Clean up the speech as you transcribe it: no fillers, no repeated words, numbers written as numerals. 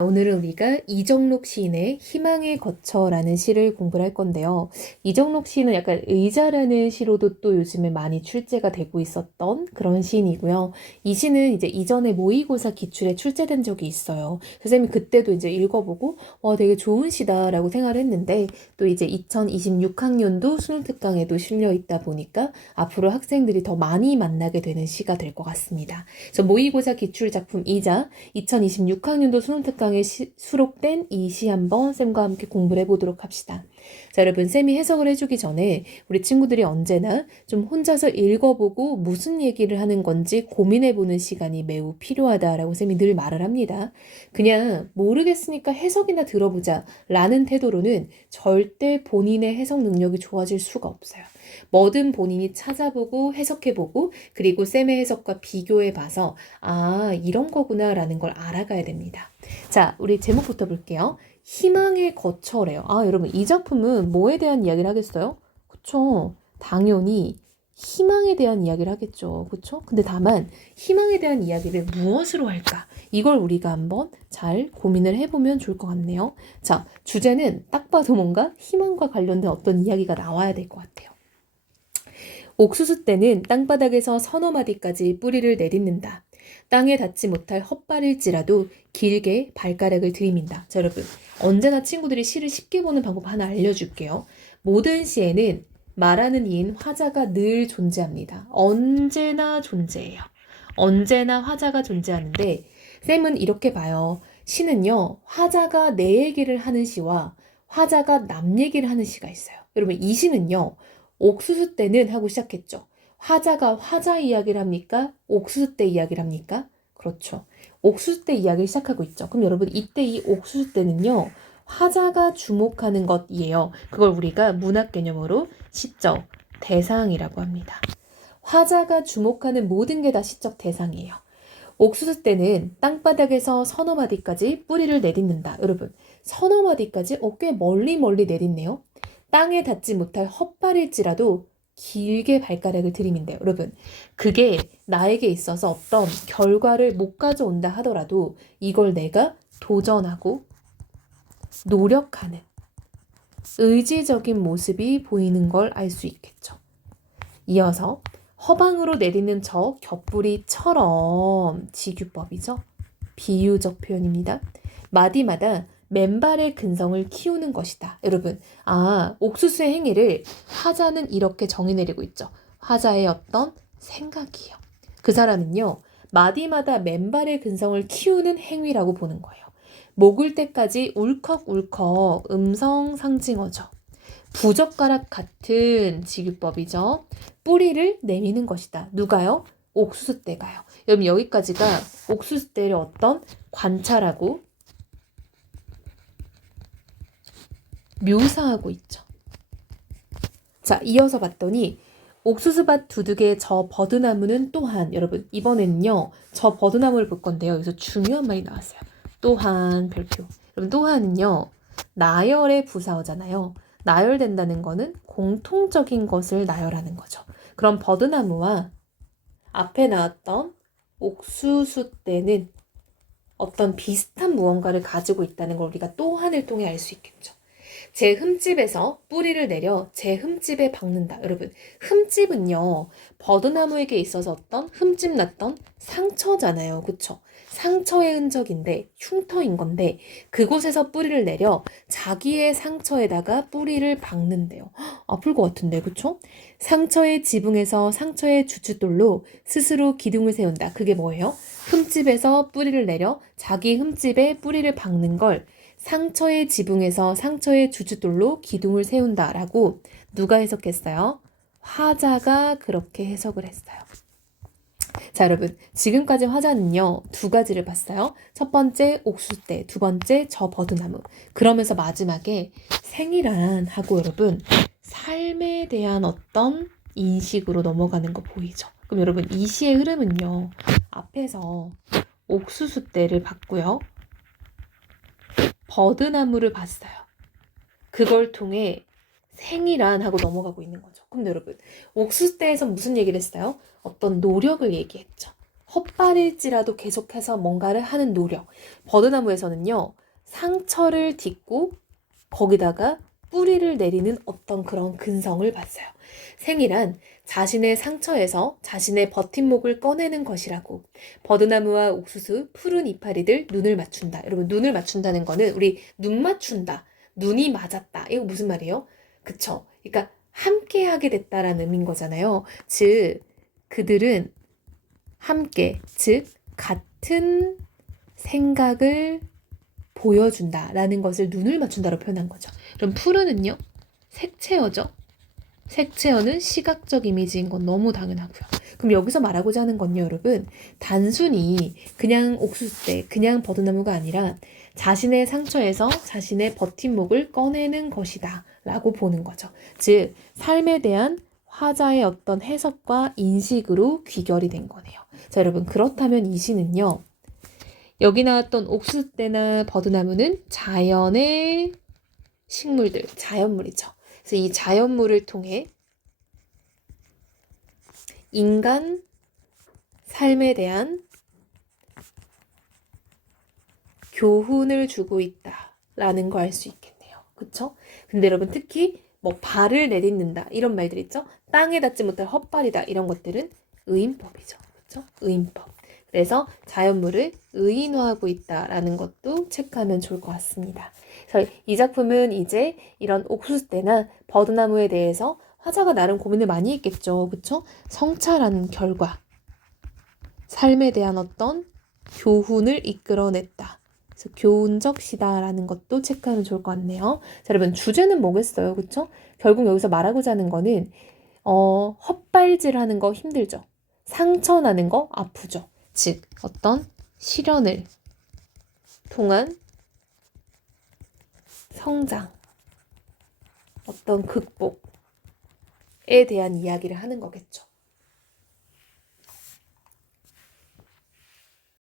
오늘은 우리가 이정록 시인의 희망의 거처라는 시를 공부를 할 건데요. 이정록 시인은 약간 의자라는 시로도 또 요즘에 많이 출제가 되고 있었던 그런 시인이고요. 이 시는 이제 이전에 모의고사 기출에 출제된 적이 있어요. 선생님이 그때도 이제 읽어보고 되게 좋은 시다라고 생각을 했는데 또 이제 2026학년도 수능특강에도 실려 있다 보니까 앞으로 학생들이 더 많이 만나게 되는 시가 될 것 같습니다. 그래서 모의고사 기출 작품이자 2026학년도 수능특강에 수록된 이 시 한번 쌤과 함께 공부를 해보도록 합시다. 자, 여러분, 쌤이 해석을 해주기 전에 우리 친구들이 언제나 좀 혼자서 읽어보고 무슨 얘기를 하는 건지 고민해보는 시간이 매우 필요하다라고 쌤이 늘 말을 합니다. 그냥 모르겠으니까 해석이나 들어보자 라는 태도로는 절대 본인의 해석 능력이 좋아질 수가 없어요. 뭐든 본인이 찾아보고 해석해보고 그리고 쌤의 해석과 비교해봐서 이런 거구나라는 걸 알아가야 됩니다. 자, 우리 제목부터 볼게요. 희망의 거처래요. 여러분, 이 작품은 뭐에 대한 이야기를 하겠어요? 그쵸? 당연히 희망에 대한 이야기를 하겠죠. 그쵸? 근데 다만 희망에 대한 이야기를 무엇으로 할까? 이걸 우리가 한번 잘 고민을 해보면 좋을 것 같네요. 자, 주제는 딱 봐도 뭔가 희망과 관련된 어떤 이야기가 나와야 될 것 같아요. 옥수수 떼는 땅바닥에서 서너 마디까지 뿌리를 내딛는다. 땅에 닿지 못할 헛발일지라도 길게 발가락을 들이민다. 자, 여러분, 언제나 친구들이 시를 쉽게 보는 방법 하나 알려줄게요. 모든 시에는 말하는 이인 화자가 늘 존재합니다. 언제나 존재해요. 언제나 화자가 존재하는데 쌤은 이렇게 봐요. 시는요, 화자가 내 얘기를 하는 시와 화자가 남 얘기를 하는 시가 있어요. 여러분, 이 시는요, 옥수수 때는 하고 시작했죠. 화자가 화자 이야기를 합니까? 옥수수 때 이야기를 합니까? 그렇죠. 옥수수 때 이야기를 시작하고 있죠. 그럼 여러분, 이때 이 옥수수 때는요, 화자가 주목하는 것이에요. 그걸 우리가 문학 개념으로 시적 대상이라고 합니다. 화자가 주목하는 모든 게 다 시적 대상이에요. 옥수수 때는 땅바닥에서 서너 마디까지 뿌리를 내딛는다. 여러분, 서너 마디까지 꽤 멀리 내딛네요. 땅에 닿지 못할 헛발일지라도 길게 발가락을 들이민대요. 여러분, 그게 나에게 있어서 어떤 결과를 못 가져온다 하더라도 이걸 내가 도전하고 노력하는 의지적인 모습이 보이는 걸 알 수 있겠죠. 이어서 허방으로 내리는 저 곁뿌리처럼 지규법이죠. 비유적 표현입니다. 마디마다 맨발의 근성을 키우는 것이다. 여러분, 옥수수의 행위를 화자는 이렇게 정의 내리고 있죠. 화자의 어떤 생각이요. 그 사람은요, 마디마다 맨발의 근성을 키우는 행위라고 보는 거예요. 목을 때까지 울컥울컥 음성 상징어죠. 부젓가락 같은 지규법이죠. 뿌리를 내미는 것이다. 누가요? 옥수수떼가요. 여러분, 여기까지가 옥수수떼를 어떤 관찰하고 묘사하고 있죠. 자, 이어서 봤더니 옥수수밭 두둑의 저 버드나무는 또한, 여러분, 이번에는요, 저 버드나무를 볼 건데요. 여기서 중요한 말이 나왔어요. 또한 별표. 여러분, 또한은요, 나열의 부사어잖아요. 나열된다는 거는 공통적인 것을 나열하는 거죠. 그럼 버드나무와 앞에 나왔던 옥수수떼는 어떤 비슷한 무언가를 가지고 있다는 걸 우리가 또한을 통해 알 수 있겠죠. 제 흠집에서 뿌리를 내려 제 흠집에 박는다. 여러분, 흠집은요, 버드나무에게 있어서 어떤 흠집 났던 상처잖아요. 그쵸? 상처의 흔적인데, 흉터인 건데, 그곳에서 뿌리를 내려 자기의 상처에다가 뿌리를 박는데요. 아플 것 같은데, 그쵸? 상처의 지붕에서 상처의 주춧돌로 스스로 기둥을 세운다. 그게 뭐예요? 흠집에서 뿌리를 내려 자기 흠집에 뿌리를 박는 걸 상처의 지붕에서 상처의 주춧돌로 기둥을 세운다라고 누가 해석했어요? 화자가 그렇게 해석을 했어요. 자, 여러분, 지금까지 화자는요, 두 가지를 봤어요. 첫 번째 옥수수떼, 두 번째 저 버드나무. 그러면서 마지막에 생이란 하고 여러분, 삶에 대한 어떤 인식으로 넘어가는 거 보이죠? 그럼 여러분, 이 시의 흐름은요, 앞에서 옥수수떼를 봤고요. 버드나무를 봤어요. 그걸 통해 생이란 하고 넘어가고 있는 거죠. 그럼 여러분, 옥수수떼에서 무슨 얘기를 했어요? 어떤 노력을 얘기했죠. 헛발일지라도 계속해서 뭔가를 하는 노력. 버드나무에서는요, 상처를 딛고 거기다가 뿌리를 내리는 어떤 그런 근성을 봤어요. 생이란 자신의 상처에서 자신의 버팀목을 꺼내는 것이라고. 버드나무와 옥수수, 푸른 이파리들 눈을 맞춘다. 여러분, 눈을 맞춘다는 거는 우리 눈 맞춘다. 눈이 맞았다. 이거 무슨 말이에요? 그쵸? 그러니까 함께 하게 됐다라는 의미인 거잖아요. 즉, 그들은 함께, 즉, 같은 생각을 보여준다라는 것을 눈을 맞춘다로 표현한 거죠. 그럼 푸른은요? 색채어죠. 색채어는 시각적 이미지인 건 너무 당연하고요. 그럼 여기서 말하고자 하는 건요, 여러분. 단순히 그냥 옥수수대, 그냥 버드나무가 아니라 자신의 상처에서 자신의 버팀목을 꺼내는 것이다 라고 보는 거죠. 즉, 삶에 대한 화자의 어떤 해석과 인식으로 귀결이 된 거네요. 자, 여러분, 그렇다면 이 시는요, 여기 나왔던 옥수수대나 버드나무는 자연의 식물들, 자연물이죠. 그래서 이 자연물을 통해 인간 삶에 대한 교훈을 주고 있다라는 거 알 수 있겠네요. 그쵸? 근데 여러분 특히 뭐 발을 내딛는다 이런 말들 있죠? 땅에 닿지 못할 헛발이다 이런 것들은 의인법이죠. 그쵸? 의인법. 그래서 자연물을 의인화하고 있다라는 것도 체크하면 좋을 것 같습니다. 그래서 이 작품은 이제 이런 옥수수대나 버드나무에 대해서 화자가 나름 고민을 많이 했겠죠. 그쵸? 성찰하는 결과 삶에 대한 어떤 교훈을 이끌어냈다. 그래서 교훈적 시다라는 것도 체크하면 좋을 것 같네요. 자, 여러분 주제는 뭐겠어요? 그쵸? 결국 여기서 말하고자 하는 거는 헛발질하는 거 힘들죠. 상처 나는 거 아프죠. 즉 어떤 시련을 통한 성장, 어떤 극복에 대한 이야기를 하는 거겠죠.